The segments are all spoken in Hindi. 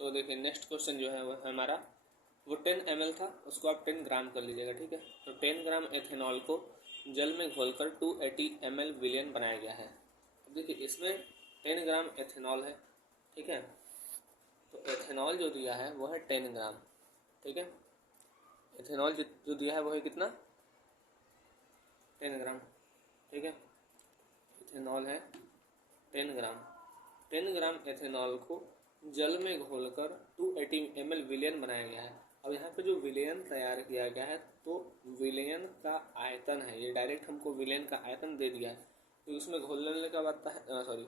तो देखिए नेक्स्ट क्वेश्चन जो है वो हमारा, वो 10 ml था, उसको आप 10 ग्राम कर लीजिएगा, ठीक है। तो 10 ग्राम एथेनॉल को जल में घोलकर 280 ml विलयन बनाया गया है। अब देखिए इसमें 10 ग्राम एथेनॉल है, ठीक है। तो एथेनॉल जो दिया है वो है 10 ग्राम, ठीक है। एथेनॉल जो दिया है वो है कितना, 10 ग्राम, ठीक है। एथेनॉल है 10 ग्राम। 10 ग्राम एथेनॉल को जल में घोलकर 280 ml विलयन बनाया गया है। अब यहाँ पे जो विलयन तैयार किया गया है, तो विलयन का आयतन है, ये डायरेक्ट हमको विलयन का आयतन दे दिया है, तो इसमें घोलने का बात है, सॉरी,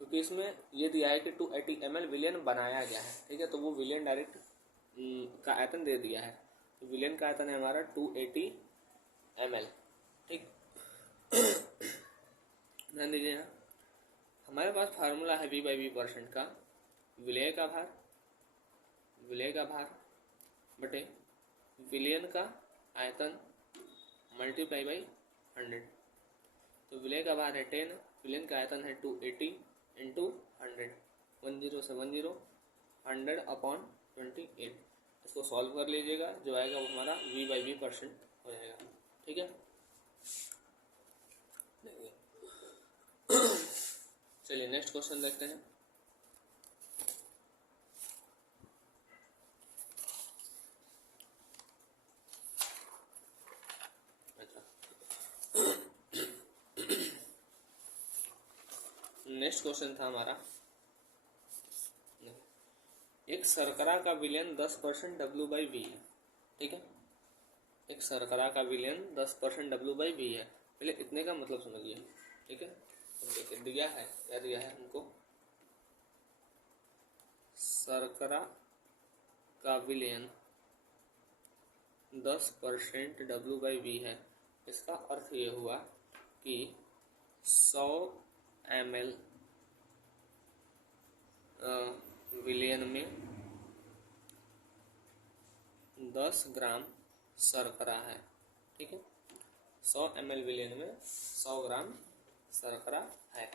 क्योंकि इसमें ये दिया है कि 280 ml विलयन बनाया गया है, ठीक है। तो वो विलयन डायरेक्ट का आयतन दे दिया है, तो विलयन का आयतन है हमारा 280 ml, ठीक। ध्यान दीजिए यहाँ हमारे पास फार्मूला है V/V% का, विलय का भार बटे विलयन का आयतन मल्टीप्लाई बाई 100। तो विलय का भार है 10, विलयन का आयतन है 280 इंटू 100, 10 से 10, 100/28। इसको सॉल्व कर लीजिएगा, जो आएगा वो हमारा V/V% हो जाएगा, ठीक है। चलिए नेक्स्ट क्वेश्चन देखते हैं। नेक्स्ट क्वेश्चन था हमारा, एक शर्करा का विलयन 10% W/V है, ठीक है। एक शर्करा का विलयन 10% W/V है। पहले इतने का मतलब समझिए, ठीक है। तो देखिए दिया है, क्या दिया है हमको, शर्करा का विलयन 10% W/V है। इसका अर्थ ये हुआ कि 100 ml विलयन में 10 ग्राम शर्करा है, ठीक है। 100 ml विलयन में 100 ग्राम शर्करा है,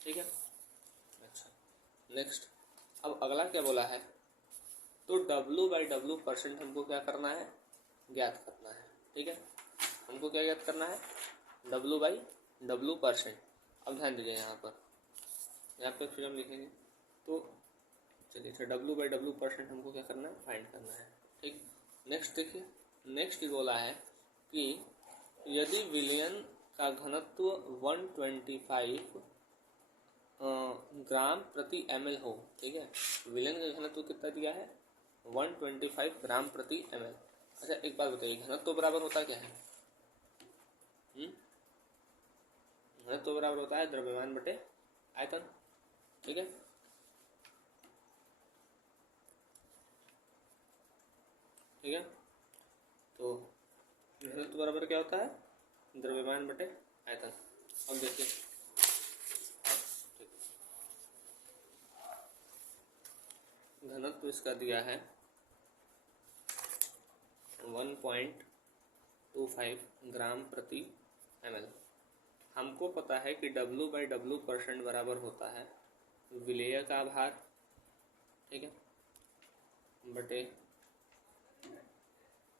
ठीक है। अच्छा, नेक्स्ट, अब अगला क्या बोला है, तो W/W% हमको क्या करना है, ज्ञात करना है, ठीक है। हमको क्या ज्ञात करना है, W/W%। अब ध्यान दीजिए यहाँ पे फिर हम लिखेंगे, तो चलिए सर W/W% हमको क्या करना है, फाइंड करना है, ठीक। नेक्स्ट देखिए, नेक्स्ट बोला है कि यदि विलयन का घनत्व 125 ग्राम प्रति ml हो, ठीक है। विलयन का घनत्व कितना दिया है, 125 ग्राम प्रति ml। अच्छा एक बात बताइए, घनत्व बराबर होता क्या है, घनत्व बराबर होता है द्रव्यमान बटे आयतन, ठीक है। ठीक है, तो घनत्व बराबर क्या होता है, द्रव्यमान बटे आयतन। अब देखिए, घनत्व इसका दिया है 1.25 ग्राम प्रति ml। हमको पता है कि W/W% बराबर होता है विलेय का भार, ठीक है, बटे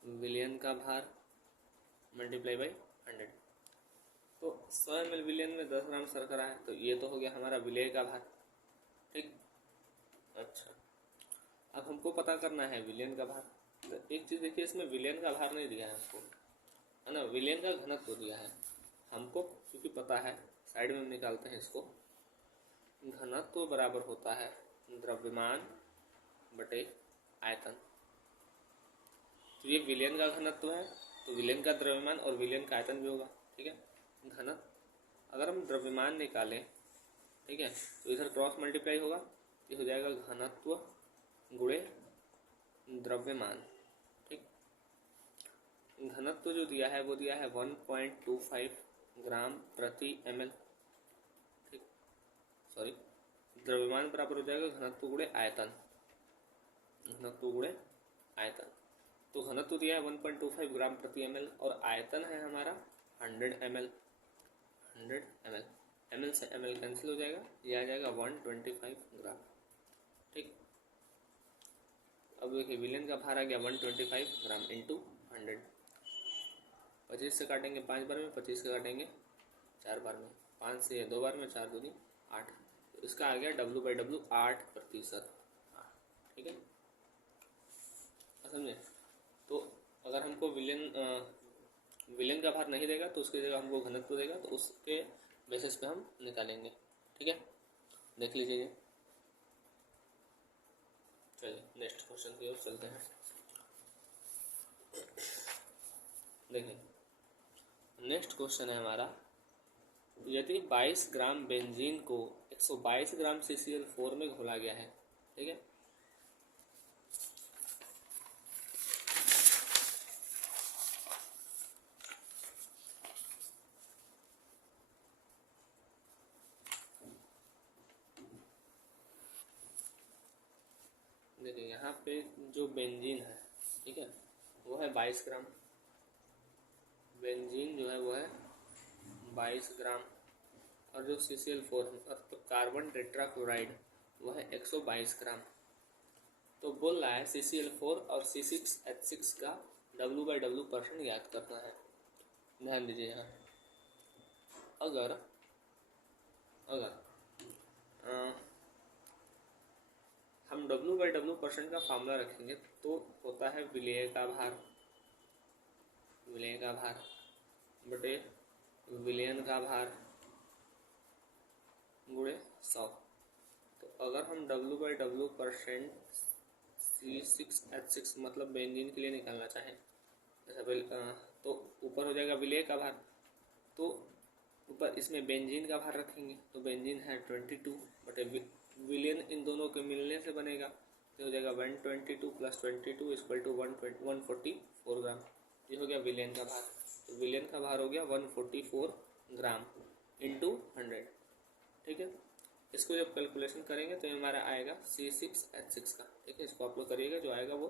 विलयन का भार मल्टीप्लाई बाई 100। तो 100 ml विलयन में 10 ग्राम शर्करा है, तो ये तो हो गया हमारा विलेय का भार, ठीक। अच्छा, अब हमको पता करना है विलयन का भार। तो एक चीज़ देखिए, इसमें विलयन का भार नहीं दिया है हमको, है ना, विलयन का घनत्व दिया है हमको, क्योंकि पता है, साइड में हम निकालते हैं इसको। घनत्व बराबर होता है द्रव्यमान बटे आयतन। तो ये विलयन का घनत्व है, तो विलयन का द्रव्यमान और विलयन का आयतन भी होगा, ठीक है। घनत्व, अगर हम द्रव्यमान निकालें, ठीक है, तो इधर क्रॉस मल्टीप्लाई होगा, ये हो जाएगा घनत्व गुणे द्रव्यमान, ठीक। घनत्व जो दिया है वो दिया है 1.25 ग्राम प्रति ml, ठीक। सॉरी, द्रव्यमान बराबर हो जाएगा घनत्व गुणे आयतन, घनत्व गुणे आयतन। तो घनत्व दिया है 1.25 ग्राम प्रति ml और आयतन है हमारा 100 ml। 100 ml, ml से ml कैंसिल हो जाएगा, ये आ जाएगा 125 ग्राम, ठीक। अब देखिए विलेन का भार आ गया 125 ग्राम इंटू 100। 25 से काटेंगे 5 बार में, 25 से काटेंगे 4 बार में, 5 से 2 बार में, 4 दूनी 8। तो इसका आ गया W/W 8%। ठीक है, समझे। तो अगर हमको विलेन का भार नहीं देगा तो उसकी जगह हमको घनत्व देगा, तो उसके बेसिस पे हम निकालेंगे। ठीक है, देख लीजिए। चलिए नेक्स्ट क्वेश्चन की ओर चलते हैं। देखिए नेक्स्ट क्वेश्चन है हमारा, यदि 22 ग्राम बेंजीन को 122 ग्राम CCl4 में घोला गया है। ठीक है, देखिए यहाँ पे जो बेंजीन है, ठीक है, वो है 22 ग्राम। बेंजीन जो है वो है 22 ग्राम, और जो CCl4 तो कार्बन टेट्राक्लोराइड वो है 122 ग्राम। तो बोल रहा है CCl4 और C6H6 का W/W% याद करना है। ध्यान दीजिए यहाँ, अगर हम W/W% का फार्मूला रखेंगे तो होता है विलेय का भार बटे विलेयन का भार गुणे 100। तो अगर हम W/W% C6H6 मतलब बेंजीन के लिए निकालना चाहें, तो ऊपर हो जाएगा विलेय का भार, तो ऊपर इसमें बेंजीन का भार रखेंगे, तो बेंजीन है 22 बटे विलेन इन दोनों के मिलने से बनेगा, तो हो जाएगा 122 + 22 = 144 ग्राम। ये हो गया विलेन का भार। तो विलेन का भार हो गया 144 ग्राम इंटू 100। ठीक है, इसको जब कैलकुलेशन करेंगे तो हमारा आएगा C6H6 का। ठीक है, इसको आप लोग करिएगा, जो आएगा वो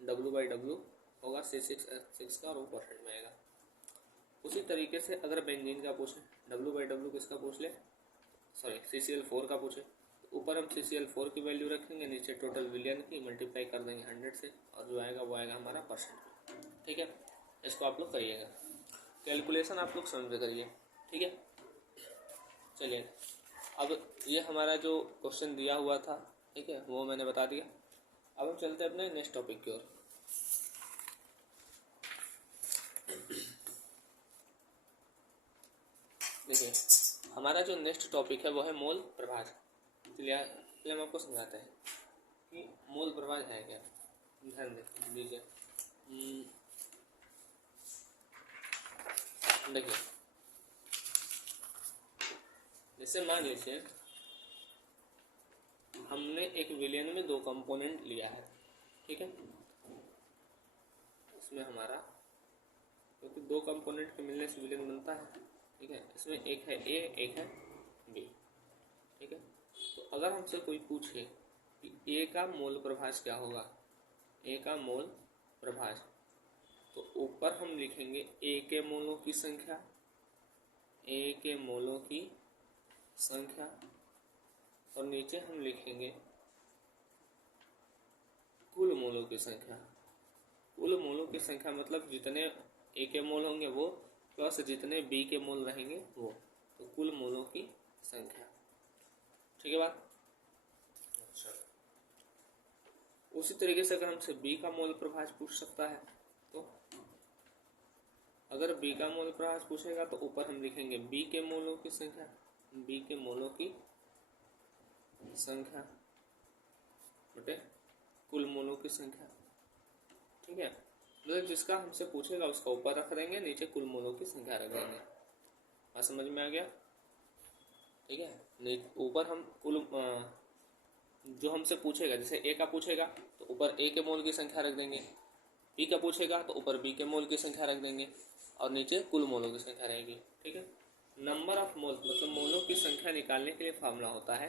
W/W होगा C6H6 का, और वो परसेंट में आएगा। उसी तरीके से अगर बेंजीन का पूछे, W/W किसका पूछ ले, सॉरी CCl4 का पूछे, तो ऊपर हम CCl4 की वैल्यू रखेंगे, नीचे टोटल विलियन की मल्टीप्लाई कर देंगे 100 से, और जो आएगा वो आएगा हमारा परसेंट। ठीक है, इसको आप लोग करिएगा, कैलकुलेशन आप लोग समझ करिए। ठीक है, चलिए अब ये हमारा जो क्वेश्चन दिया हुआ था, ठीक है, वो मैंने बता दिया। अब हम चलते हैं अपने नेक्स्ट टॉपिक की ओर। देखिए हमारा जो नेक्स्ट टॉपिक है वो है मोल प्रभाज। चलिए हम आपको समझाते हैं कि मोल प्रभाज है क्या। ध्यान दीजिए, देखिए जैसे मान लीजिए हमने एक विलेन में 2 कंपोनेंट लिया है। ठीक है, इसमें हमारा क्योंकि 2 कंपोनेंट के मिलने से विलेन बनता है। ठीक है, इसमें एक है A, एक है B। ठीक है, तो अगर हमसे कोई पूछे कि A का मोल प्रभाज क्या होगा, A का मोल प्रभाज, तो ऊपर हम लिखेंगे A के मोलों की संख्या, A के मोलों की संख्या, और नीचे हम लिखेंगे कुल मोलों की संख्या। कुल मोलों की संख्या मतलब जितने A के मोल होंगे वो प्लस जितने B के मोल रहेंगे वो, तो कुल मोलों की संख्या। ठीक है बात। अच्छा, उसी तरीके से अगर हमसे B का मोल प्रभाज पूछ सकता है, तो अगर B का मोल प्रभाज पूछेगा तो ऊपर हम लिखेंगे B के मोलों की संख्या, B के मोलों की संख्या बटे कुल मोलों की संख्या। ठीक है, मतलब जिसका हमसे पूछेगा उसका ऊपर रख देंगे, नीचे कुल मोलों की संख्या रख देंगे। बात समझ में आ गया। ठीक है, ऊपर हम कुल जो हमसे पूछेगा, जैसे A का पूछेगा तो ऊपर A के मोल की संख्या रख देंगे, B का पूछेगा तो ऊपर B के मोल की संख्या रख देंगे, और नीचे कुल मोलों की संख्या रहेगी। ठीक है, नंबर ऑफ मोल मतलब मोलों की संख्या निकालने के लिए फार्मूला होता है,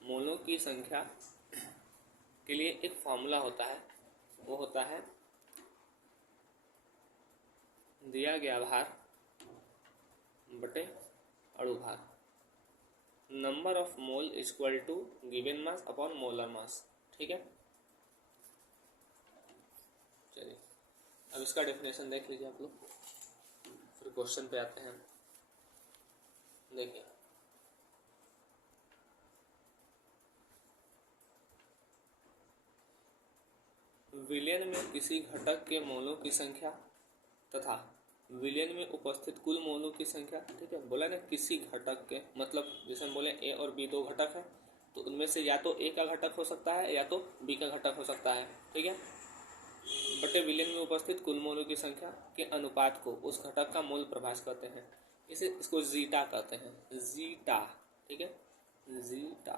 मोलों की संख्या के लिए एक फार्मूला होता है, वो होता है दिया गया भार बटे अणु भार, number of mole equal to given mass upon molar mass. ठीक है, अब इसका डेफिनेशन देख लीजिए आप लोग, फिर क्वेश्चन पे आते हैं। देखिए, विलयन में किसी घटक के मोलों की संख्या तथा विलयन में उपस्थित कुल मोलों की संख्या, ठीक है, बोला ना किसी घटक के, मतलब जैसे हम बोले ए और बी दो घटक है, तो उनमें से या तो ए का घटक हो सकता है या तो बी का घटक हो सकता है, ठीक है, बटे विलयन में उपस्थित कुल मोलों की संख्या के अनुपात को उस घटक का मोल प्रभास कहते हैं। इसको जीटा कहते हैं, जीटा, ठीक है, जीटा,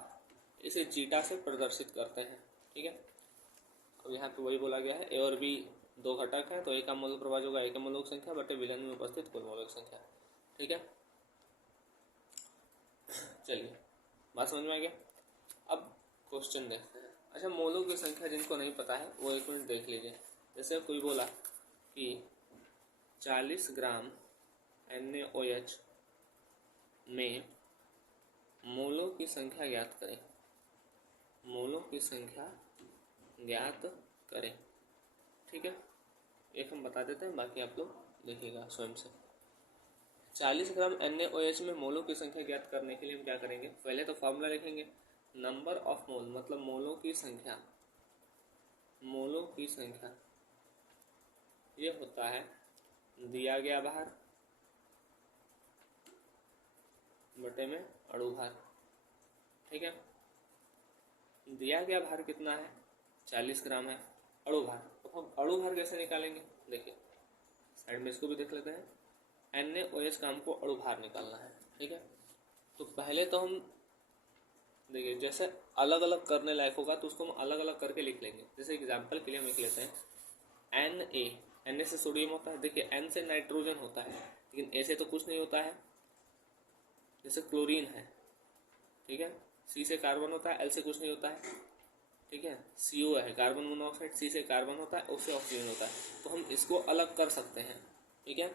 इसे जीटा से प्रदर्शित करते हैं, ठीक है। अब यहाँ पे वही बोला गया है, ए और बी दो घटक हैं, तो ए का मोल प्रभाज होगा ए के मोलों की संख्या बटे विलयन में उपस्थित कुल मोलों की संख्या, ठीक है। चलिए, बात समझ में आ गया। अब क्वेश्चन देखते हैं। अच्छा, मोलों की संख्या जिनको नहीं पता है वो एक मिनट देख लीजिए। जैसे कोई बोला कि 40 ग्राम NaOH में मोलों की संख्या ज्ञात करें, मोलों की संख्या ज्ञात करें, ठीक है। एक हम बता देते हैं, बाकी आप लोग देखिएगा स्वयं से। 40 ग्राम NaOH में मोलों की संख्या ज्ञात करने के लिए हम क्या करेंगे, पहले तो फॉर्मूला लिखेंगे, नंबर ऑफ मोल मतलब मोलों की संख्या, मोलों की संख्या ये होता है दिया गया भार बटे में अणु भार, ठीक है। दिया गया भार कितना है, 40 ग्राम है, अणु भार, तो हम अणु भार कैसे निकालेंगे, देखिए साइड में इसको भी देख लेते हैं। NaOH का हमको अणु भार निकालना है, ठीक है। तो पहले तो हम देखिए, जैसे अलग अलग करने लायक होगा तो उसको हम अलग अलग करके लिख लेंगे। जैसे एग्जांपल के लिए हम लिख लेते हैं Na से सोडियम होता है, देखिए N से नाइट्रोजन होता है, लेकिन A से तो कुछ नहीं होता है। जैसे क्लोरीन है, ठीक है, C से कार्बन होता है, L से कुछ नहीं होता है, ठीक है। CO है, कार्बन मोनोऑक्साइड, C से कार्बन होता है, O से ऑक्सीजन होता है, तो हम इसको अलग कर सकते हैं, ठीक है।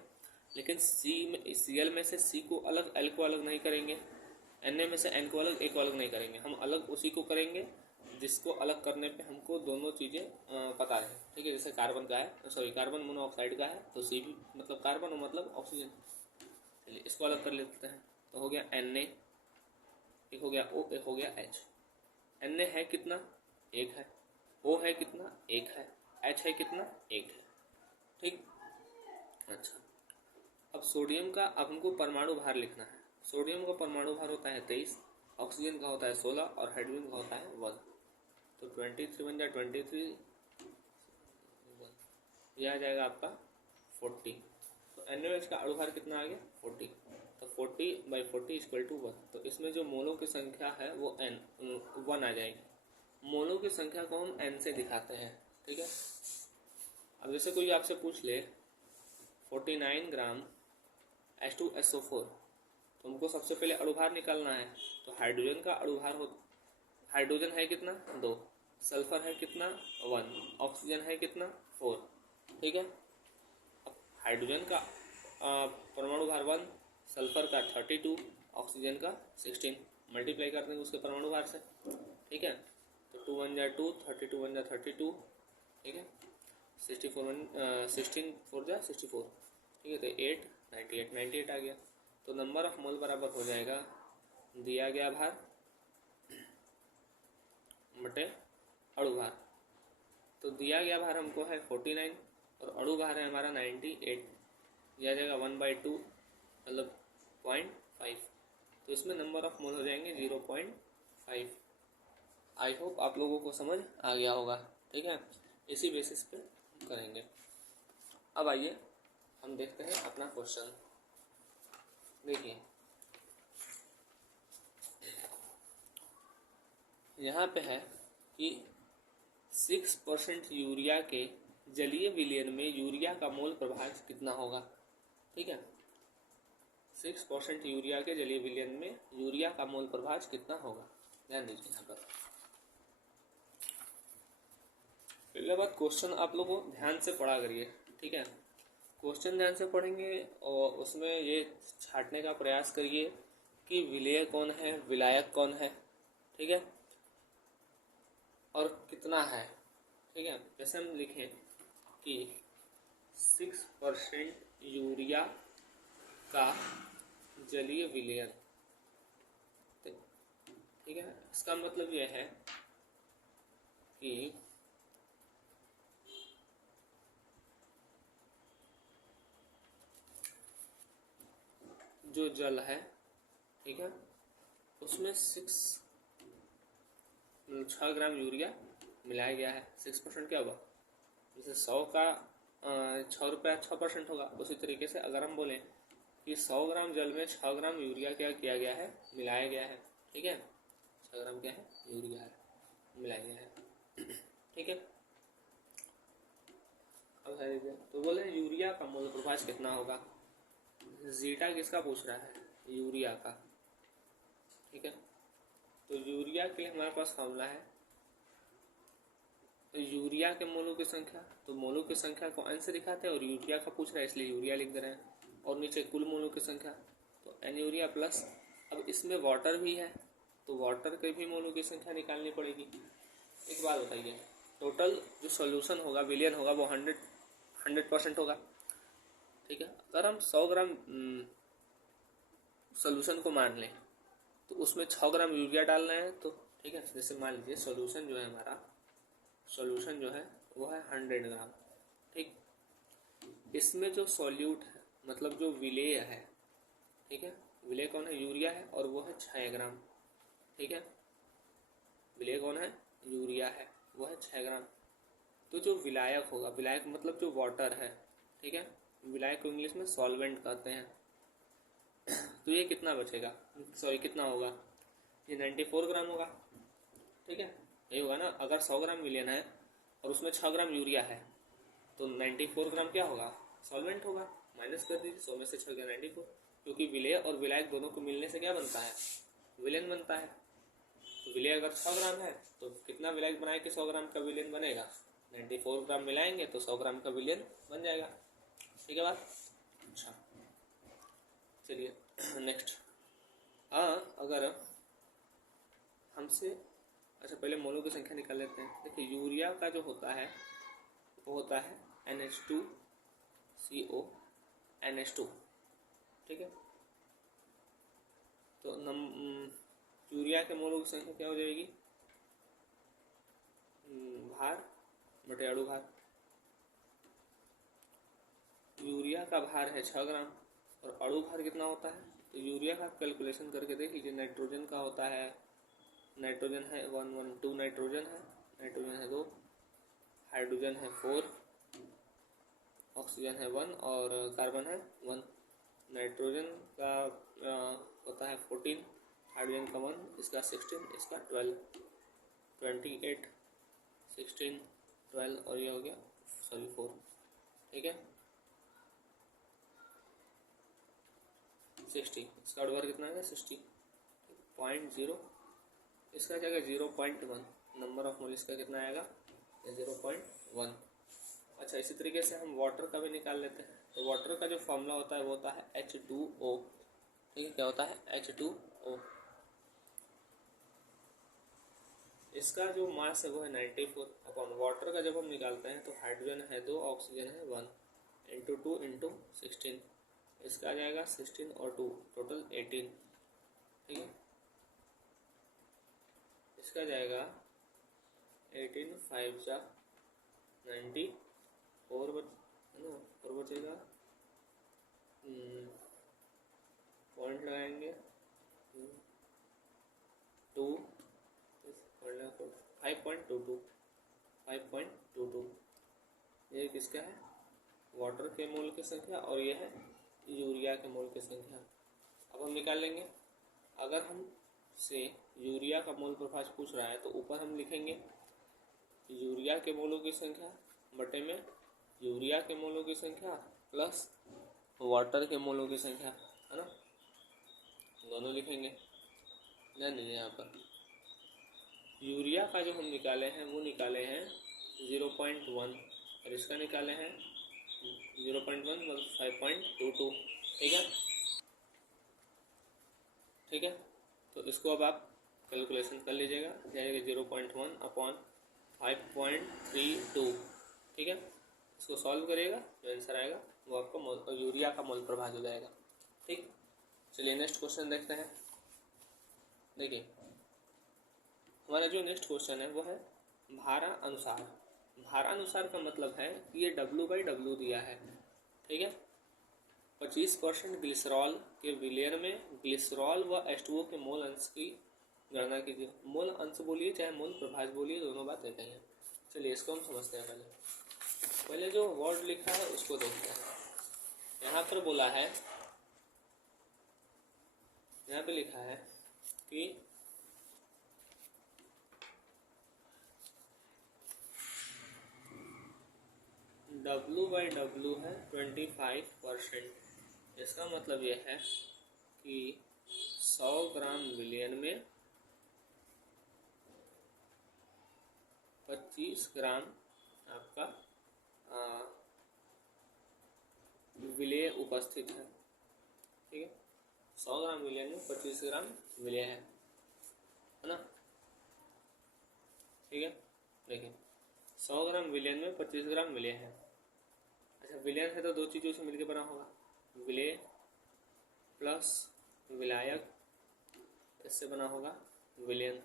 लेकिन Cl में से C को अलग, L को अलग नहीं करेंगे, Na में से N को अलग, A को अलग नहीं करेंगे, हम अलग उसी को करेंगे जिसको अलग करने पे हमको दोनों चीज़ें पता रहे, ठीक है। जैसे कार्बन का है, सॉरी कार्बन मोनोऑक्साइड का है, तो C भी मतलब कार्बन मतलब ऑक्सीजन, चलिए इसको अलग कर लेते हैं। तो हो गया Na, एक हो गया O, एक हो गया H। Na है कितना, एक है, O है कितना, एक है, H है कितना, एक है, ठीक। अच्छा, अब सोडियम का अब हमको परमाणु भार लिखना है। सोडियम का परमाणु भार होता है 23, ऑक्सीजन का होता है 16 और हाइड्रोजन का होता है 1, तो 23 बन जाए 23, यह आ जाएगा आपका 40। तो NaOH का अणु भार कितना आ गया 40, तो 40/40 = 1। तो इसमें जो मोलों की संख्या है वो 1 आ जाएगी। मोलों की संख्या को हम N से दिखाते हैं, ठीक है। अब जैसे कोई आपसे पूछ ले 49 ग्राम H2SO4, तो हमको सबसे पहले अणु भार निकालना है। तो हाइड्रोजन का अणु भार हो, हाइड्रोजन है कितना 2, सल्फर है कितना 1, ऑक्सीजन है कितना 4, ठीक है। अब हाइड्रोजन का परमाणु भार 1, सल्फर का 32, ऑक्सीजन का 16, मल्टीप्लाई कर देंगे उसके परमाणु भार से, ठीक है। तो 2 1 जा 2, 32 1 जा 32, ठीक है, 16 4 जा 64, ठीक है। तो 8 98 आ गया। तो नंबर ऑफ मोल बराबर हो जाएगा दिया गया भार बटे अणु भार। तो दिया गया भार हमको है 49 और अणु भार है हमारा 98, यह आ जाएगा 1/2 मतलब 0.5। तो इसमें नंबर ऑफ मोल हो जाएंगे 0.5। आई होप आप लोगों को समझ आ गया होगा, ठीक है। इसी बेसिस पे करेंगे। अब आइए हम देखते हैं अपना क्वेश्चन। देखिए यहाँ पे है कि 6% यूरिया के जलीय विलयन में यूरिया का मोल प्रभाव कितना होगा, ठीक है। 6% यूरिया के जलीय विलयन में यूरिया का मोल प्रभाव कितना होगा, ध्यान दीजिए यहाँ पर। पहले बात, क्वेश्चन आप लोगों को ध्यान से पढ़ा करिए, ठीक है। क्वेश्चन ध्यान से पढ़ेंगे और उसमें ये छांटने का प्रयास करिए कि विलेय कौन है, विलायक कौन है, ठीक है, और कितना है, ठीक है। जैसे हम लिखें कि 6% यूरिया का जलीय विलयन। ठीक है, इसका मतलब यह है कि जो जल है, ठीक है, उसमें 6 ग्राम यूरिया मिलाया गया है। 6% क्या होगा, जैसे 100 का 6 रुपया 6% होगा, उसी तरीके से अगर हम बोलें कि 100 ग्राम जल में 6 ग्राम यूरिया क्या किया गया है, मिलाया गया है। ठीक है, 6 ग्राम क्या है, यूरिया है, मिलाया गया है। ठीक है, अब तो बोले यूरिया का मोल प्रभाज कितना होगा। जीटा किसका पूछ रहा है, यूरिया का। ठीक है, तो यूरिया के लिए हमारे पास फॉर्मूला है, तो यूरिया के मोलों की संख्या, तो मोलों की संख्या को n से दिखाते हैं और यूरिया का पूछ रहा है इसलिए यूरिया लिख दे रहे हैं, और नीचे कुल मोलों की संख्या, तो n यूरिया प्लस, अब इसमें वाटर भी है तो वाटर के भी मोलों की संख्या निकालनी पड़ेगी। एक बात बताइए, टोटल जो सॉल्यूशन होगा, विलियन होगा, वो 100% होगा। ठीक है, अगर हम 100 ग्राम सॉल्यूशन को मान लें तो उसमें 6 ग्राम यूरिया डालना है, तो ठीक है, जैसे मान लीजिए सॉल्यूशन जो है हमारा, सॉल्यूशन जो है वो है 100 ग्राम। ठीक, इसमें जो सॉल्यूट है, मतलब जो विलेय है, ठीक है, विलेय कौन है, यूरिया है, और वो है 6 ग्राम। ठीक है, विलेय कौन है, यूरिया है, वो है 6 ग्राम। तो जो विलायक होगा, विलायक मतलब जो वाटर है, ठीक है, विलायक को इंग्लिश में सॉल्वेंट कहते हैं, तो ये कितना बचेगा, सॉरी कितना होगा, ये 94 ग्राम होगा। ठीक है, यही होगा ना, अगर 100 ग्राम विलियन है और उसमें 6 ग्राम यूरिया है तो 94 ग्राम क्या होगा, सॉल्वेंट होगा। माइनस कर दीजिए, 100 में से 6 गया 94, क्योंकि विलेय और विलायक दोनों को मिलने से क्या बनता है, विलेन बनता है। तो विलेय अगर 100 ग्राम है तो कितना विलायक बनाए कि 100 ग्राम का विलेन बनेगा, 94 ग्राम मिलाएंगे तो 100 ग्राम का विलेन बन जाएगा। ठीक है बात, अच्छा चलिए नेक्स्ट। अगर हमसे, अच्छा पहले मोलों की संख्या निकाल लेते हैं। देखिए यूरिया का जो होता है वो होता है NH2CO NH2। ठीक है, तो यूरिया के मोलों की संख्या क्या हो जाएगी, भार बटे अणु भार। यूरिया का भार है 6 ग्राम और अणु भार कितना होता है, तो यूरिया का कैलकुलेशन करके देख लीजिए। नाइट्रोजन का होता है, नाइट्रोजन है 112 नाइट्रोजन है 2, हाइड्रोजन है 4, ऑक्सीजन है 1 और कार्बन है 1। नाइट्रोजन का होता है 14, हाइड्रोजन का 1, इसका 16, इसका 12, 28, 16, 12 और ये हो गया सॉरी 4। ठीक है, 60, इसका अड़वर कितना है 60.0, इसका जाएगा 0.1, नंबर ऑफ मोल इसका कितना आएगा 0.1। अच्छा इसी तरीके से हम वाटर का भी निकाल लेते हैं। तो वाटर का जो फॉर्मूला होता है वो होता है H2O। ठीक है, क्या होता है H2O। इसका जो मास है वो है 94 अपॉन वाटर का जब हम निकालते हैं तो हाइड्रोजन है 2, ऑक्सीजन है 1, इंटू 2 इंटू 16, इसका आ जाएगा 16 और 2 टोटल 18। ठीक है, इसका जाएगा 18 5 जा 90 और बचेगा पॉइंट लगाएंगे 2 5.22 ये किसका है, वाटर के मोल की संख्या, और ये है यूरिया के मोल की संख्या। अब हम निकाल लेंगे। अगर हम से यूरिया का मोल प्रभाज पूछ रहा है तो ऊपर हम लिखेंगे यूरिया के मोलों की संख्या बटे में यूरिया के मोलों की संख्या प्लस वाटर के मोलों की संख्या, है ना, दोनों लिखेंगे। नहीं यहाँ पर यूरिया का जो हम निकाले हैं वो निकाले हैं 0.1 और इसका निकाले हैं 0.1 मतलब 5.22। ठीक है, तो इसको अब आप कैलकुलेशन कर लीजिएगा, जाएगा 0.1 अपॉन 5.32। ठीक है, इसको सॉल्व करिएगा, जो आंसर आएगा वो आपको यूरिया का मोल प्रभाव हो जाएगा। ठीक, चलिए नेक्स्ट क्वेश्चन देखते हैं। देखिए हमारा जो नेक्स्ट क्वेश्चन है वो है भारानुसार। भारानुसार का मतलब है कि ये W/W दिया है। ठीक है, 25% ग्लिसरॉल के विलेयर में ग्लिसरॉल व H2O के मोल अंश की गणना कीजिए। मोल अंश बोलिए चाहे मोल प्रभाज बोलिए, दोनों बात एक ही है। चलिए इसको हम समझते हैं। पहले जो वर्ड लिखा है उसको देखते हैं। यहाँ पर बोला है, यहाँ पे लिखा है कि W/W है 25%। इसका मतलब यह है कि 100 ग्राम विलियन में 25 ग्राम आपका विलेय उपस्थित है। ठीक है, 100 ग्राम विलियन में 25 ग्राम विलेय है ना। ठीक है, देखिए 100 ग्राम विलियन में 25 ग्राम विलेय है। अच्छा, विलयन है तो दो चीज़ों से मिलकर बना होगा, विलेय प्लस विलायक, इससे बना होगा विलयन।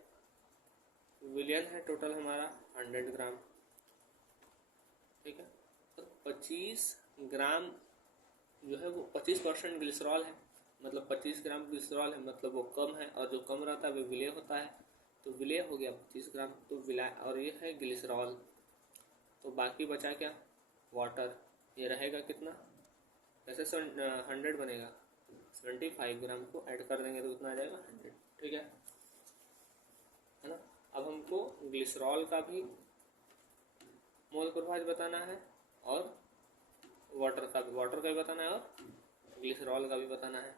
विलयन है टोटल हमारा 100 ग्राम। ठीक है, तो 25 ग्राम जो है वो 25% ग्लिसरॉल है, मतलब 25 ग्राम ग्लिसरॉल है, मतलब वो कम है, और जो कम रहता है वो विलेय होता है, तो विलेय हो गया 25 ग्राम। तो विलाय और ये है ग्लिसरॉल, तो बाकी बचा क्या, वाटर। ये रहेगा कितना, कैसे 100 बनेगा, 75 ग्राम को ऐड कर देंगे तो कितना आ जाएगा 100। ठीक है ना। अब हमको ग्लिसरॉल का भी मोल प्रभाज बताना है और वाटर का भी बताना है और ग्लिसरॉल का भी बताना है।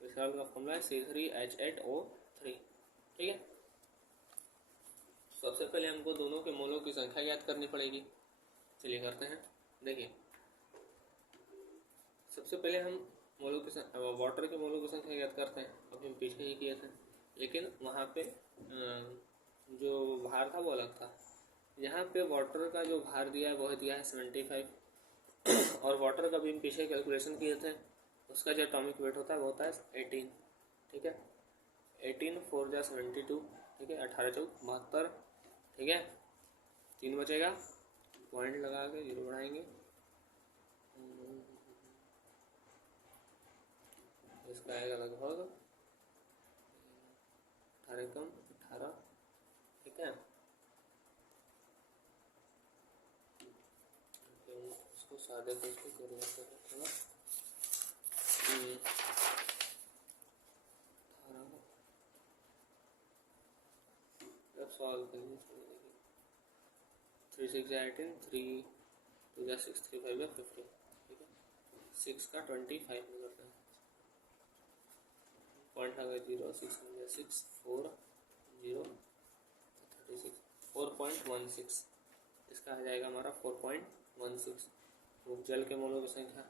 ग्लिसरॉल का फॉर्मूला है C3H8O3। ठीक है, सबसे पहले हमको दोनों के मोलों की संख्या याद करनी पड़ेगी। चलिए करते हैं। देखिए सबसे पहले हम मोलों की वाटर के मोलों की संख्या याद करते हैं। अभी हम पीछे ही किए थे, लेकिन वहाँ पे जो भार था वो अलग था। यहाँ पे वाटर का जो भार दिया है वो दिया है 75, और वाटर का भी हम पीछे कैलकुलेशन किए थे, उसका जो एटॉमिक वेट होता है वो होता है 18। ठीक है, 18 4 जा 72। ठीक है, 18 चौक 72। ठीक है, 3 बचेगा, पॉइंट लगा के 0 बढ़ाएंगे, इसका आएगा लगभग 18 कम 18। ठीक है, उसको सादे को इसको कर लेते हैं थोड़ा। 18 सॉल्व करिए। 3 6 18, 3 2 6 3 5 50। ठीक है, 6 का 25 में करते हैं, पॉइंट आ गया 0, 6 6 4 0 36, 4.16। इसका आ जाएगा हमारा 4.16 जल के मोलों की संख्या।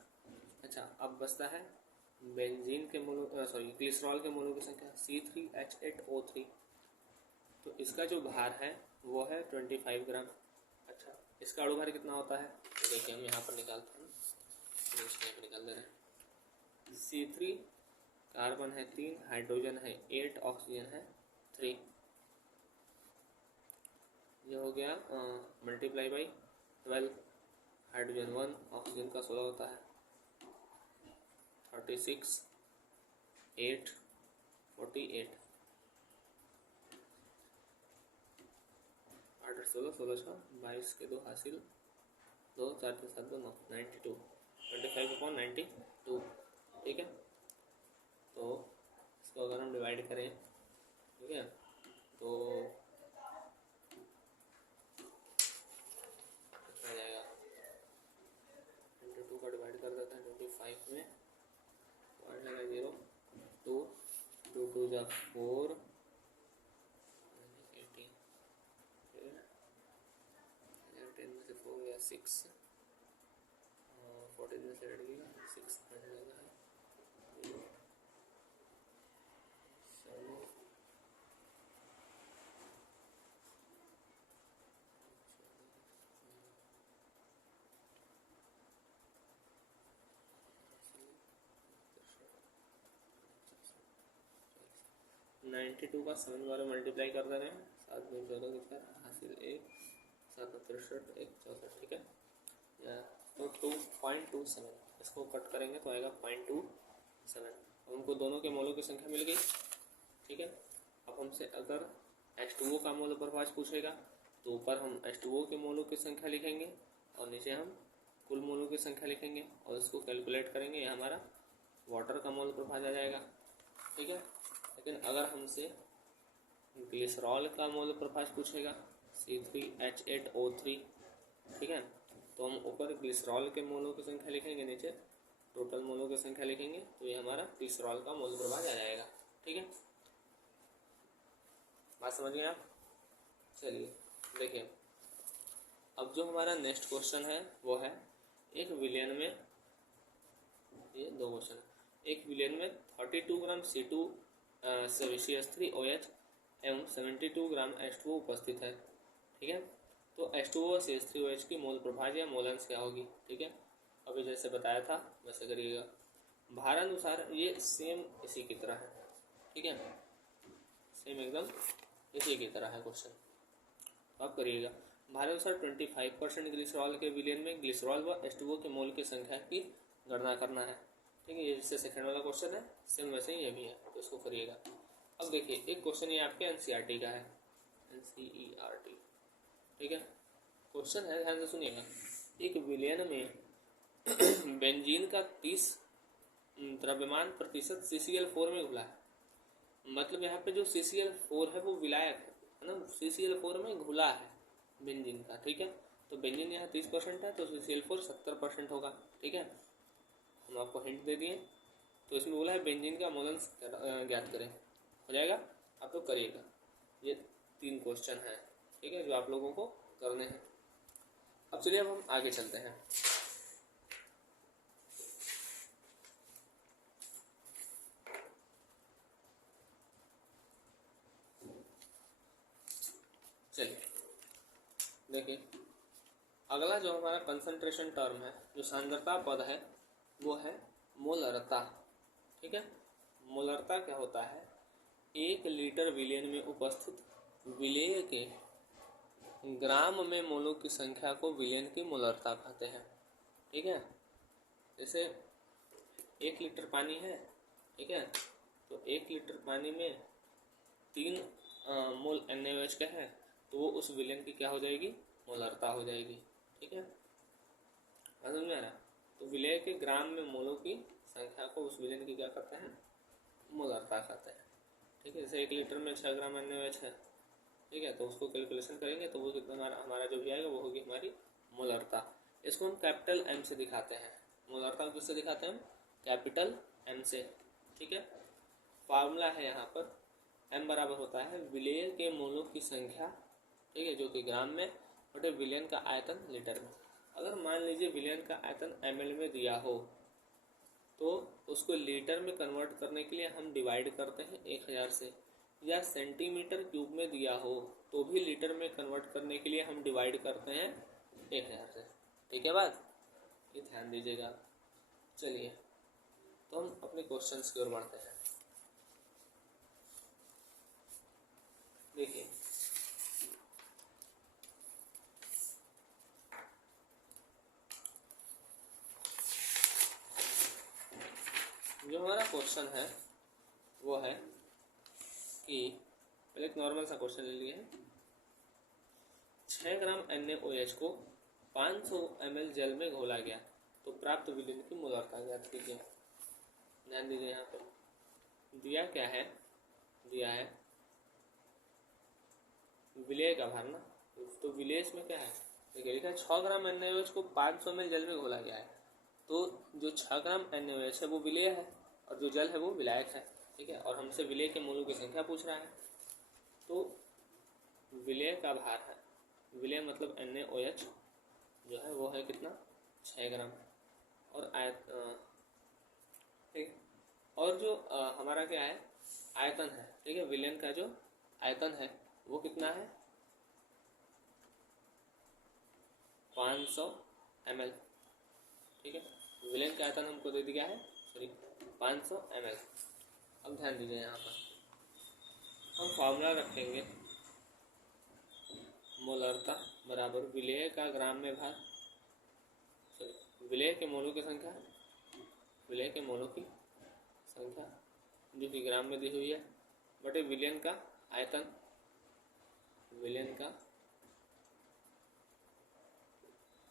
अच्छा, अब बचता है बेंजीन के मोलों ग्लिसरॉल के मोलों की संख्या C3H8O3। तो इसका जो भार है वो है 25 ग्राम। अच्छा, इसका अणु भार कितना होता है, तो देखिए हम यहाँ पर निकालते हैं, निकाल दे रहे हैं। C3 कार्बन है 3, हाइड्रोजन है 8, ऑक्सीजन है 3। ये हो गया मल्टीप्लाई बाई 12, हाइड्रोजन 1, ऑक्सीजन का 16 होता है 36, 8 48, 8 16 16 22 के 2 हासिल, 2 4 के 7 2 9 92, 25/92। ठीक है, तो इसको अगर हम डिवाइड करें, ठीक है, तो कितना जाएगा, 22 का डिवाइड कर देते हैं 25 में, पॉइंट लगा 0 2 2 2 जा 4 18, 10 में से 4 गया 6, 14 में से 8 गया 6 लगा है 0 7 4 92 का 7 बार मल्टीप्लाई कर दे रहे हैं, 7 दूनी 14 की 4 हासिल 1 7 63 1 64, ठीक है। तो 2.27 इसको कट करेंगे तो आएगा 0.27। हमको दोनों के मोलों की संख्या मिल गई, ठीक है। अब हमसे अगर H2O का मोल प्रभाज पूछेगा तो ऊपर हम H2O के मोलों की संख्या लिखेंगे और नीचे हम कुल मोलों की संख्या लिखेंगे और इसको कैलकुलेट करेंगे, ये हमारा वाटर का मोल प्रभाज आ जाएगा, ठीक है। लेकिन अगर हमसे ग्लिसरॉल का मोल प्रभाज पूछेगा C3H8O3, ठीक है, तो हम ऊपर ग्लिसरॉल के मोलों की संख्या लिखेंगे, नीचे टोटल मोलों की संख्या लिखेंगे, तो ये हमारा ग्लिसरॉल का मोल प्रभाज आ जाएगा, ठीक है। बात समझ गए आप? चलिए देखिए, अब जो हमारा नेक्स्ट क्वेश्चन है वो है एक विलियन में, ये दो क्वेश्चन है। एक विलियन में 32 ग्राम CH3OH एवं 72 ग्राम H2O उपस्थित है, ठीक है। तो H2O CH3OH की मोल प्रभाज या मोलेंस क्या होगी, ठीक है। अभी जैसे बताया था वैसे करिएगा। भार अनुसार ये सेम इसी की तरह है, ठीक है, सेम एकदम इसी की तरह है क्वेश्चन, तो आप करिएगा। भार अनुसार 25% ग्लिसरॉल के विलियन में ग्लिसरॉल व H2O के मोल की संख्या की गणना करना है, ठीक है। ये जिससे सेकंड वाला क्वेश्चन है सेम वैसे ही ये भी है, तो इसको करिएगा। अब देखिए एक क्वेश्चन ये आपके NCERT का है, NCERT, ठीक है। क्वेश्चन है, ध्यान से सुनिएगा। एक विलियन में बेंजीन का 30 द्रव्यमान प्रतिशत CCl4 में घुला है, मतलब यहाँ पे जो CCl4 है वो विलायक है ना, CCl4 में घुला है बेंजीन का, ठीक है। तो बेंजीन यहाँ 30% है तो CCl4 70% होगा, ठीक है। हम आपको हिंट दे दिए, तो इसमें बोला है बेंजीन का मोलेंस ज्ञात करें, हो जाएगा, आप लोग करिएगा। ये 3 क्वेश्चन है, ठीक है, जो आप लोगों को करने हैं। अब चलिए अब हम आगे चलते हैं। चलिए देखिए, अगला जो हमारा कंसंट्रेशन टर्म है, जो सांद्रता पद है, वो है मोलरता, ठीक है। मोलरता क्या होता है? 1 लीटर विलियन में उपस्थित विलेय के ग्राम में मोलों की संख्या को विलियन की मोलरता कहते हैं, ठीक है। जैसे 1 लीटर पानी है, ठीक है, तो 1 लीटर पानी में 3 मोल NaOH का है, तो वो उस विलियन की क्या हो जाएगी? मोलरता हो जाएगी, ठीक है। समझ में आ रहा? तो विलेय के ग्राम में मोलों की संख्या को उस विलियन की क्या करते हैं? मोलरता कहते हैं, ठीक है। जैसे 1 लीटर में 6 ग्राम NaOH है, ठीक है, तो उसको कैलकुलेशन करेंगे तो वो कितना हमारा जो भी आएगा वो होगी हमारी मोलरता। इसको हम कैपिटल M से दिखाते हैं। मोलरता किससे दिखाते हैं हम? कैपिटल M से, ठीक है। फार्मूला है यहाँ पर, M बराबर होता है विलेय के मोलों की संख्या, ठीक है, जो कि ग्राम में, बटे विलियन का आयतन लीटर में। अगर मान लीजिए विलियन का आयतन ml में दिया हो तो उसको लीटर में कन्वर्ट करने के लिए हम डिवाइड करते हैं 1000 से, या सेंटीमीटर क्यूब में दिया हो तो भी लीटर में कन्वर्ट करने के लिए हम डिवाइड करते हैं 1000 से, ठीक है बात, ये ध्यान दीजिएगा। चलिए तो हम अपने क्वेश्चंस की ओर बढ़ते हैं। देखिए जो हमारा क्वेश्चन है वो है कि पहले एक नॉर्मल सा क्वेश्चन ले लिए, 6 ग्राम NaOH को 500 ml जल में घोला गया तो प्राप्त विलियन की मोलरता ज्ञात कीजिए। ध्यान दीजिए, यहाँ पर दिया क्या है? दिया है विलेय का भार ना, तो विलेय में क्या है? देखिए लिखा है 6 ग्राम NaOH को 500 ml जल में घोला गया है, तो जो 6 ग्राम NaOH है वो विलेय है और जो जल है वो विलायक है, ठीक है। और हमसे विलेय के मोलों की संख्या पूछ रहा है, तो विलेय का भार है, विलेय मतलब NaOH जो है वो है कितना? 6 ग्राम। और ठीक, और जो हमारा क्या है? आयतन है, ठीक है। विलेयन का जो आयतन है वो कितना है? 500 ml, ठीक है। विलेयन का आयतन हमको दे दिया है, सॉरी 500 ml। अब ध्यान दीजिए यहाँ पर, हम फॉर्मूला रखेंगे मोलरता बराबर विलेय का ग्राम में भार, विलेय के मोलों की संख्या, विलेय के मोलों की संख्या जो कि ग्राम में दी हुई है, बटे विलयन का आयतन, विलयन का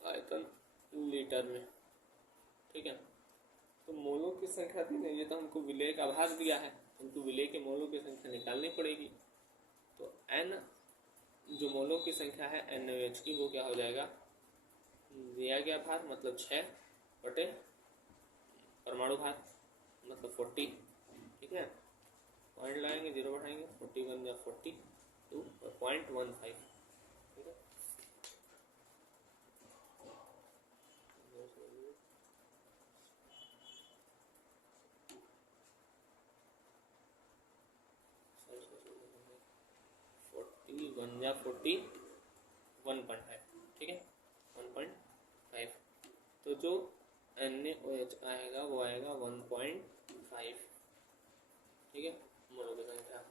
आयतन लीटर में। ठीक है, तो मोलों की संख्या दी नहीं है तो हमको विलेय का भाग दिया है, हमको विलेय के मोलों की संख्या निकालनी पड़ेगी। तो n जो मोलों की संख्या है NaOH की, वो क्या हो जाएगा, दिया गया भार मतलब 6 बटे परमाणु भार मतलब 40। ठीक है, पॉइंट लगाएंगे, 0 बढ़ाएंगे, 41 या 42 और 0.15। ठीक है, वन या 41.5। ठीक है, 1.5। तो जो NaOH आएगा वो आएगा 1.5। ठीक है, मोलों की संख्या।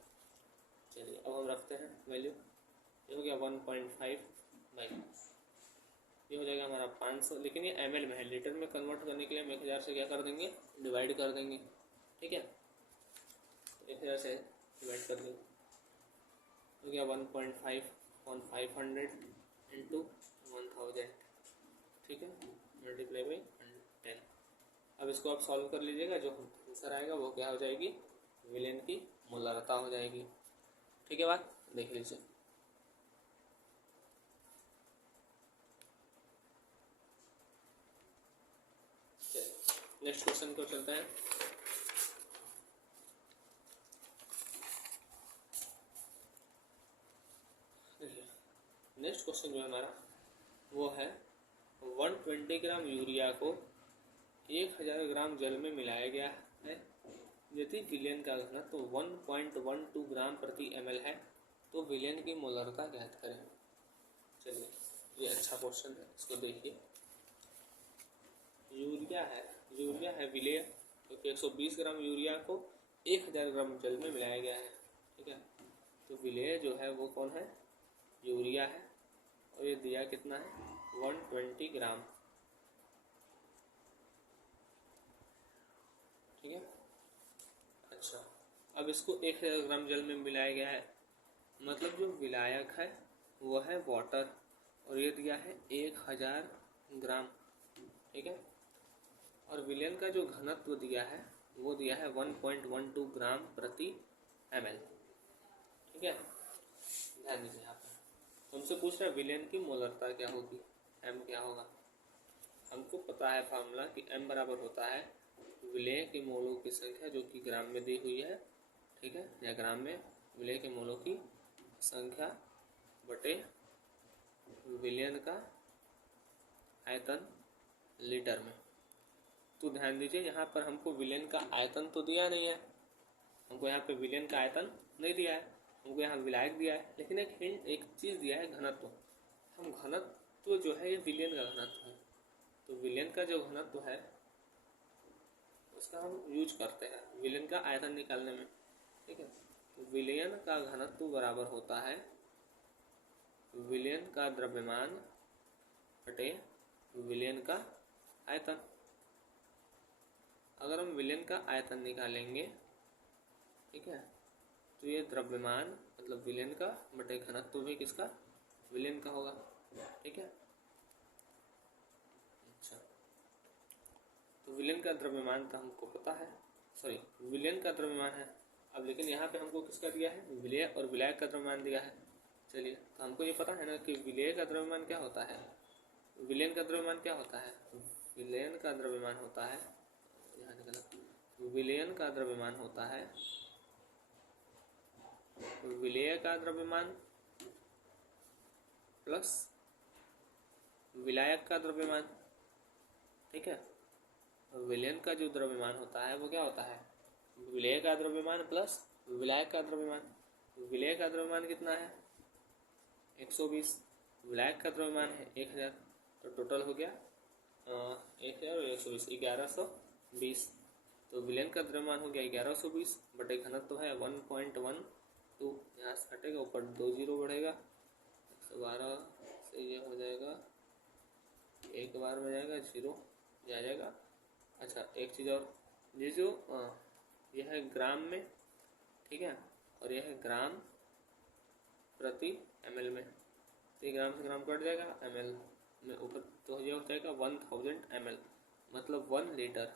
चलिए अब हम रखते हैं वैल्यू, ये हो गया 1.5 बाई, ये हो जाएगा हमारा 500, लेकिन ये ml में है, लीटर में कन्वर्ट करने के लिए हम 1000 से क्या कर देंगे, डिवाइड कर देंगे। ठीक है, 1000 से डिवाइड कर देंगे, हो गया 1.5 on 500 इंटू 1000। ठीक है, मल्टीप्लाई बाई 10। अब इसको आप सॉल्व कर लीजिएगा, जो आंसर आएगा वो क्या हो जाएगी, विलयन की मोलरता हो जाएगी। ठीक है, बात देख लीजिए। नेक्स्ट क्वेश्चन को चलते हैं। नेक्स्ट क्वेश्चन जो है हमारा वो है 120 ग्राम यूरिया को 1000 ग्राम जल में मिलाया गया है, यदि विलयन का घनत्व 1.12 ग्राम प्रति ml है तो विलयन की मोलरता ज्ञात करें। चलिए, ये अच्छा क्वेश्चन है, इसको देखिए। यूरिया है विलेय, क्योंकि 120 ग्राम यूरिया को 1000 ग्राम जल में मिलाया गया है। ठीक है, तो विलेय जो है वो कौन है, यूरिया है, और ये दिया कितना है, 120 ग्राम। ठीक है, अच्छा, अब इसको 1000 ग्राम जल में मिलाया गया है, मतलब जो विलायक है वो है वाटर, और ये दिया है 1000 ग्राम। ठीक है, और विलयन का जो घनत्व दिया है वो दिया है 1.12 ग्राम प्रति ml। ठीक है, ध्यान दीजिए यहाँ पर हमसे पूछ रहा है विलयन की मोलरता क्या होगी, m क्या होगा। हमको पता है फार्मूला कि m बराबर होता है विलेय के मोलों की संख्या जो कि ग्राम में दी हुई है। ठीक है, या ग्राम में विलेय के मोलों की संख्या बटे विलयन का आयतन लीटर में। तो ध्यान दीजिए, यहाँ पर हमको विलयन का आयतन तो दिया नहीं है, हमको यहाँ पे विलयन का आयतन नहीं दिया है, हमको यहाँ विलायक दिया है, लेकिन एक चीज़ दिया है, घनत्व। हम घनत्व जो है ये विलयन का घनत्व है, तो विलयन का जो घनत्व है उसका हम यूज करते हैं विलयन का आयतन निकालने में। ठीक है, तो विलयन का घनत्व बराबर होता है विलयन का द्रव्यमान बटे विलयन का आयतन। अगर हम विलयन का आयतन निकालेंगे, ठीक है, तो ये द्रव्यमान मतलब विलयन का बटे घनत्व भी किसका, विलयन का होगा। ठीक है, अच्छा, तो विलयन का द्रव्यमान तो हमको पता है, सॉरी विलयन का द्रव्यमान है। अब लेकिन यहाँ पे हमको किसका दिया है, विलेय और विलायक का द्रव्यमान दिया है। चलिए, तो हमको ये पता है ना कि विलेय का द्रव्यमान क्या होता है, विलयन का द्रव्यमान क्या होता है, विलयन का द्रव्यमान होता है, यहाँ निकला, विलयन का द्रव्यमान होता है विलेय का द्रव्यमान प्लस विलायक का द्रव्यमान। ठीक है, विलयन का जो द्रव्यमान होता है वो क्या होता है, विलेय का द्रव्यमान प्लस विलायक का द्रव्यमान। विलेय का द्रव्यमान कितना है, 120, विलायक का द्रव्यमान है 1000, तो टोटल हो गया 1000 और 120 1120। तो विलयन का द्रव्यमान हो गया 1120 बटे घनत्व है 1.12 2 यहाँ से हटेगा, ऊपर 2 जीरो बढ़ेगा, 112 से ये हो जाएगा, एक बार में जाएगा, जीरो ये आ जाएगा। अच्छा एक चीज़ और, ये जो यह है ग्राम में, ठीक है, और यह है ग्राम प्रति ml में, तो ग्राम से ग्राम कट जाएगा, ml में ऊपर तो ये हो जाएगा 1000 ml, मतलब 1 लीटर,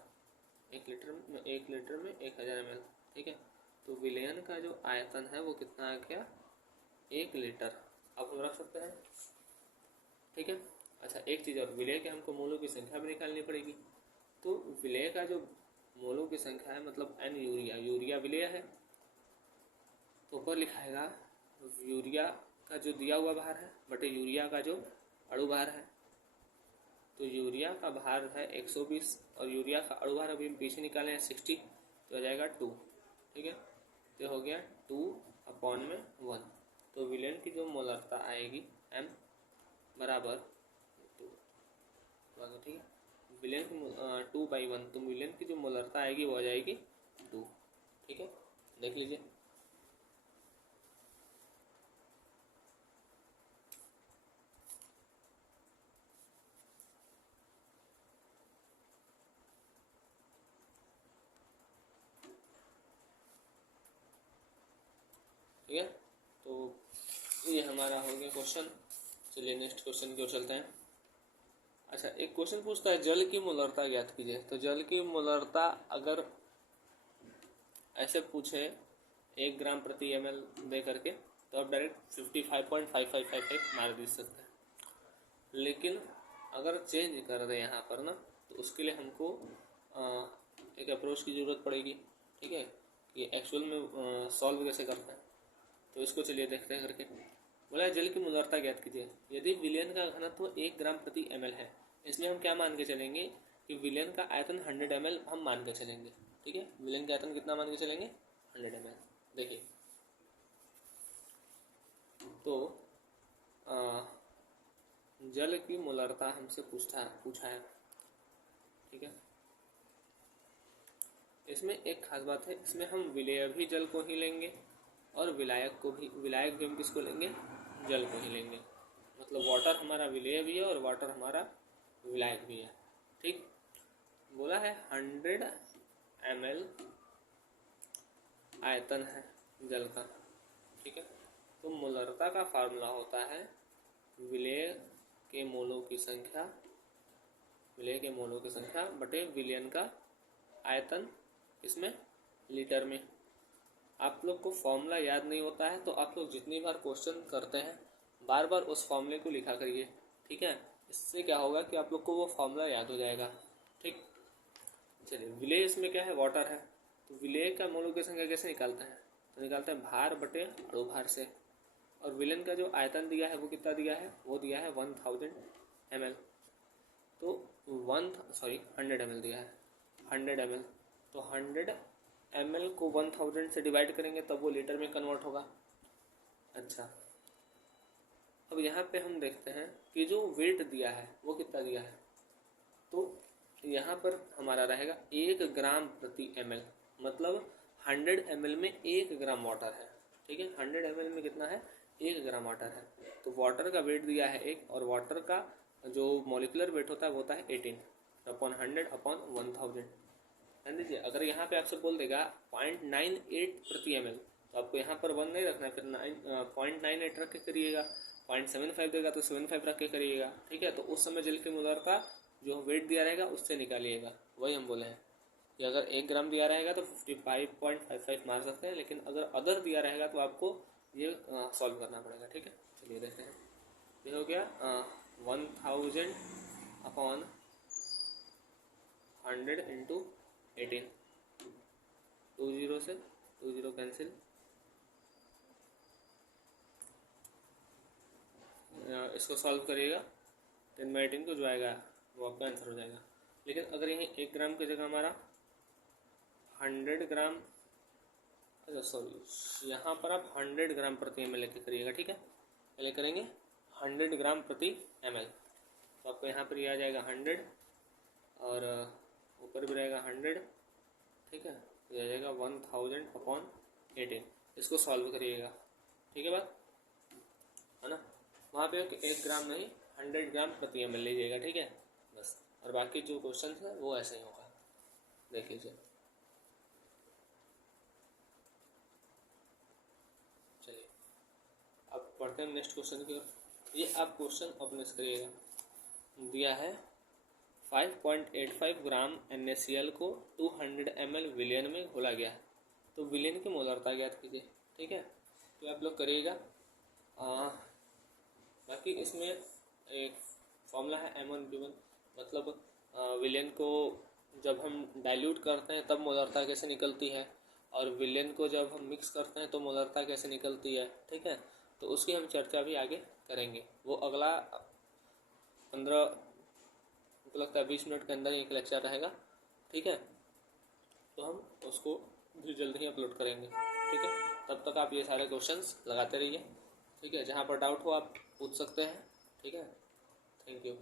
1 लीटर में 1000 ml, ठीक है। तो विलयन का जो आयतन है वो कितना आ गया, 1 लीटर। अब हम रख सकते हैं, ठीक है। अच्छा एक चीज़ और, विलय के हमको मोलों की संख्या भी निकालनी पड़ेगी। तो विलय का जो मोलों की संख्या है, मतलब n यूरिया विलय है, तो ऊपर लिखाएगा यूरिया का जो दिया हुआ भार है बटे यूरिया का जो अणु भार है। तो यूरिया का भार है 120 और यूरिया का अणु भार अभी पीछे निकाले हैं 60, तो हो जाएगा 2, ठीक है। तो हो गया 2/1। तो विलयन की जो मोलरता आएगी m बराबर 2, ठीक है। विलयन की 2/1, तो विलयन की जो मोलरता आएगी वो आ जाएगी 2, ठीक है। देख लीजिए, ठीक है। तो ये हमारा हो गया क्वेश्चन। चलिए नेक्स्ट क्वेश्चन की ओर चलते हैं। अच्छा एक क्वेश्चन पूछता है जल की मोलरता ज्ञात कीजिए। तो जल की मोलरता अगर ऐसे पूछे 1 ग्राम प्रति ml दे करके, तो आप डायरेक्ट 55.5555 मार दे सकते हैं। लेकिन अगर चेंज कर दें यहाँ पर ना, तो उसके लिए हमको एक अप्रोच की ज़रूरत पड़ेगी, ठीक है, कि एक्चुअल में सॉल्व कैसे करते हैं। तो इसको चलिए देखते हैं करके। बोला जल की मोलरता ज्ञात कीजिए। यदि विलयन का घनत्व 1 ग्राम प्रति ml है, इसमें हम क्या मान के चलेंगे कि विलयन का आयतन 100 ml हम मान के चलेंगे, ठीक है। विलयन का आयतन कितना मान के चलेंगे, 100 ml। देखिए तो जल की मोलरता हमसे पूछा है, ठीक है। इसमें एक खास बात है, इसमें हम विलेय भी जल को ही लेंगे और विलायक भी हम किसको लेंगे, जल को ही लेंगे। मतलब वाटर हमारा विलेय भी है और वाटर हमारा विलायक भी है, ठीक। बोला है 100 ml आयतन है जल का, ठीक है। तो मोलरता का फार्मूला होता है विलेय के मोलों की संख्या बटे विलयन का आयतन, इसमें लीटर में। आप लोग को फॉर्मूला याद नहीं होता है तो आप लोग जितनी बार क्वेश्चन करते हैं बार बार उस फॉर्मूले को लिखा करिए, ठीक है। इससे क्या होगा कि आप लोग को वो फॉर्मूला याद हो जाएगा, ठीक। चलिए विलेय इसमें क्या है, वाटर है। तो विलेय का मोलों की संख्या कैसे निकालते हैं, तो निकालते हैं भार बटे अणु भार से। और विलयन का जो आयतन दिया है वो कितना दिया है, वो दिया है 1000 ml। तो 100 ml दिया है, 100 ml। तो 100 ml को 1000 से डिवाइड करेंगे तब वो लीटर में कन्वर्ट होगा। अच्छा अब यहाँ पे हम देखते हैं कि जो वेट दिया है वो कितना दिया है। तो यहाँ पर हमारा रहेगा 1 ग्राम प्रति ml, मतलब 100 ml में 1 ग्राम वाटर है, ठीक है। 100 ml में कितना है, 1 ग्राम वाटर है। तो वाटर का वेट दिया है 1, और वाटर का जो मॉलिकुलर वेट होता है वो होता है 18 अपॉन 100 अपॉन 1000। ध्यान दीजिए, अगर यहाँ पे आपसे बोल देगा 0.98 प्रति ml, तो आपको यहाँ पर 1 नहीं रखना है, फिर 0.98 रख के करिएगा। 0.75 देगा तो 75 रख के करिएगा, ठीक है। तो उस समय जल की मोलरता जो वेट दिया रहेगा उससे निकालिएगा। वही हम बोले हैं कि अगर 1 ग्राम दिया रहेगा तो 55.55 मार सकते हैं, लेकिन अगर अदर दिया रहेगा तो आपको ये सॉल्व करना पड़ेगा, ठीक है। चलिए देखते हैं। ये हो गया 1000 अपॉन 100 इंटू 18, 2 जीरो से 2 जीरो कैंसिल, इसको सॉल्व करिएगा 10/18 को जो आएगा वो आपका आंसर हो जाएगा। लेकिन अगर यहीं 1 ग्राम की जगह हमारा 100 ग्राम, अच्छा सॉरी, यहाँ पर आप 100 ग्राम प्रति ml लेके करिएगा, ठीक है। पहले करेंगे 100 ग्राम प्रति ml, तो आपको यहाँ पर ये आ जाएगा 100 और ऊपर भी रहेगा 100, ठीक है। तो आ जाएगा 1000 अपॉन 18। इसको सॉल्व करिएगा, ठीक है बात है ना। वहाँ पे 1 ग्राम नहीं 100 ग्राम प्रति ml लीजिएगा, ठीक है बस। और बाकी जो क्वेश्चन है वो ऐसे ही होगा, देख लीजिए। चलिए अब पढ़ते हैं नेक्स्ट क्वेश्चन की ओर। ये आप क्वेश्चन अपने से करिएगा। दिया है 5.85 ग्राम NaCl को 200 ml विलियन में घोला गया है, तो विलियन की मोलरता ज्ञात कीजिए, ठीक है। तो आप लोग करिएगा। बाकी इसमें एक फॉर्मूला है M1V1, मतलब विलियन को जब हम डाइल्यूट करते हैं तब मोलरता कैसे निकलती है, और विलियन को जब हम मिक्स करते हैं तो मोलरता कैसे निकलती है, ठीक है। तो उसकी हम चर्चा भी आगे करेंगे, वो अगला 15 मुझको लगता है 20 मिनट के अंदर ही एक लेक्चर रहेगा, ठीक है। तो हम उसको भी जल्द ही अपलोड करेंगे, ठीक है। तब तक आप ये सारे क्वेश्चंस लगाते रहिए, ठीक है। जहाँ पर डाउट हो आप पूछ सकते हैं, ठीक है। Thank you.